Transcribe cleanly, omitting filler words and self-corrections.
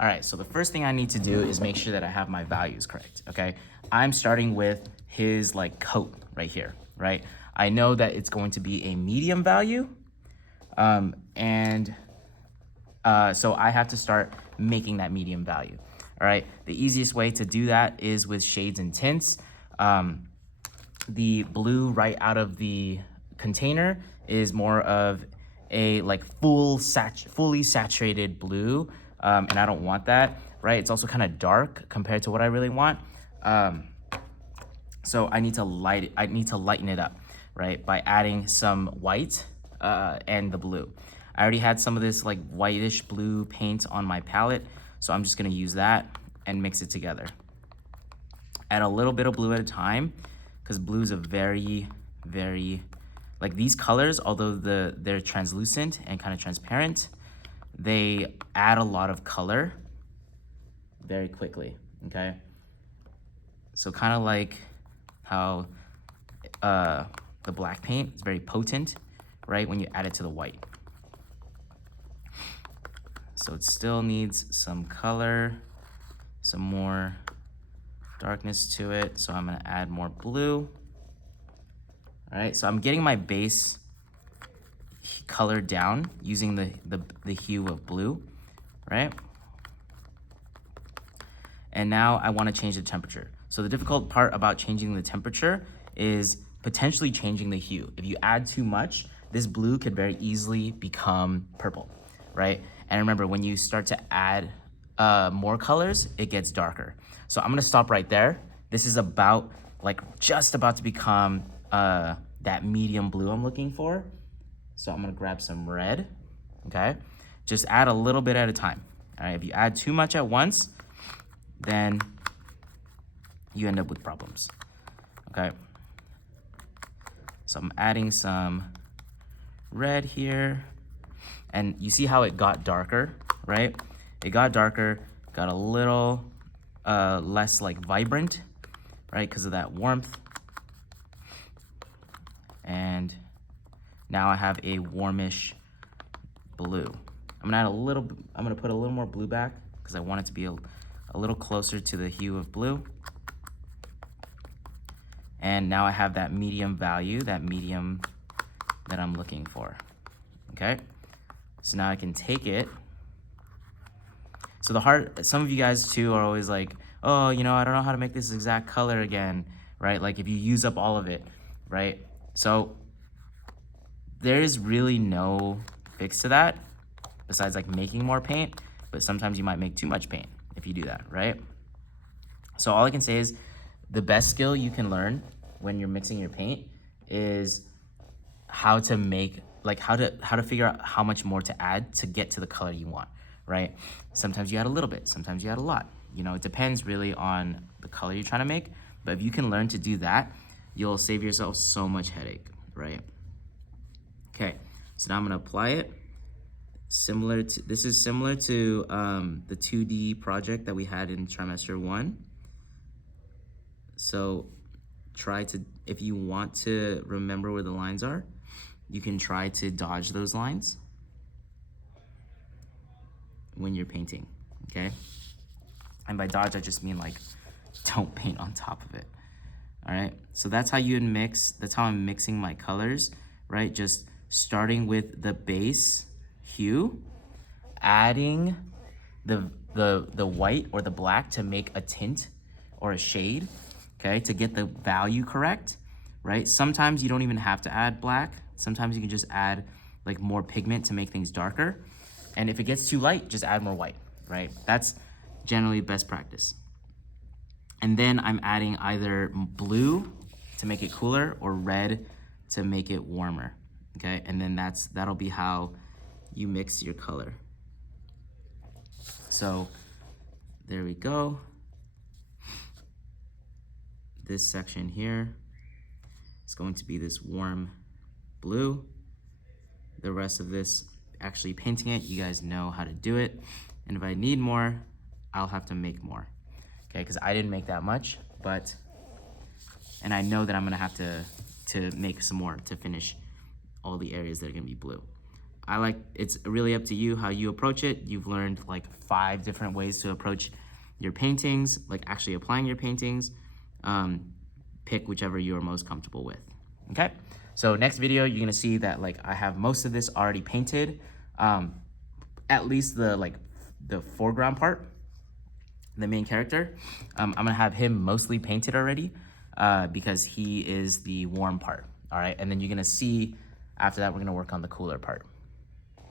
All right, so the first thing I need to do is make sure that I have my values correct, okay? I'm starting with his like coat right here, right? I know that it's going to be a medium value, so I have to start making that medium value, all right? The easiest way to do that is with shades and tints. The blue right out of the container is more of a like fully saturated blue, and I don't want that, right? It's also kind of dark compared to what I really want. So I need to lighten it up, right? By adding some white and the blue. I already had some of this like whitish blue paint on my palette, so I'm just gonna use that and mix it together. Add a little bit of blue at a time, because blue is a very, like these colors, although they're translucent and kind of transparent, they add a lot of color very quickly, okay? So kind of like how the black paint is very potent, right, when you add it to the white. So it still needs some color, some more darkness to it. So I'm gonna add more blue. All right, so I'm getting my base color down using the hue of blue, right? And now I wanna change the temperature. So the difficult part about changing the temperature is potentially changing the hue. If you add too much, this blue could very easily become purple, right? And remember, when you start to add more colors, it gets darker. So I'm gonna stop right there. This is about, like, just about to become that medium blue I'm looking for. So I'm gonna grab some red, okay? Just add a little bit at a time, all right? If you add too much at once, then you end up with problems, okay? So I'm adding some red here, and you see how it got darker, right? It got darker, got a little less like vibrant, right? Because of that warmth. And now I have a warmish blue. I'm gonna put a little more blue back because I want it to be a little closer to the hue of blue. And now I have that medium value, that medium that I'm looking for, okay? So now I can take it. So some of you guys too are always like, oh, you know, I don't know how to make this exact color again, right? Like if you use up all of it, right? So there is really no fix to that besides like making more paint, but sometimes you might make too much paint if you do that, right? So all I can say is the best skill you can learn when you're mixing your paint is how to figure out how much more to add to get to the color you want, right? Sometimes you add a little bit, sometimes you add a lot. You know, it depends really on the color you're trying to make, but if you can learn to do that, you'll save yourself so much headache, right? Okay, so now I'm gonna apply it. This is similar to the 2D project that we had in trimester 1. So if you want to remember where the lines are, you can try to dodge those lines when you're painting, okay? And by dodge, I just mean like, don't paint on top of it, all right? So that's how that's how I'm mixing my colors, right? Just starting with the base hue, adding the white or the black to make a tint or a shade, okay, to get the value correct, right? Sometimes you don't even have to add black. Sometimes you can just add like more pigment to make things darker. And if it gets too light, just add more white, right? That's generally best practice. And then I'm adding either blue to make it cooler or red to make it warmer, okay? And then that'll be how you mix your color. So there we go. This section here is going to be this warm blue. The rest of this, actually painting it, you guys know how to do it. And if I need more, I'll have to make more, okay? Because I didn't make that much, and I know that I'm gonna have to make some more to finish all the areas that are gonna be blue. it's really up to you how you approach it. You've learned like 5 different ways to approach your paintings, like actually applying your paintings. Pick whichever you are most comfortable with. Okay, so next video you're gonna see that like I have most of this already painted, at least the foreground part, the main character. I'm gonna have him mostly painted already, because he is the warm part. All right, and then you're gonna see after that we're gonna work on the cooler part.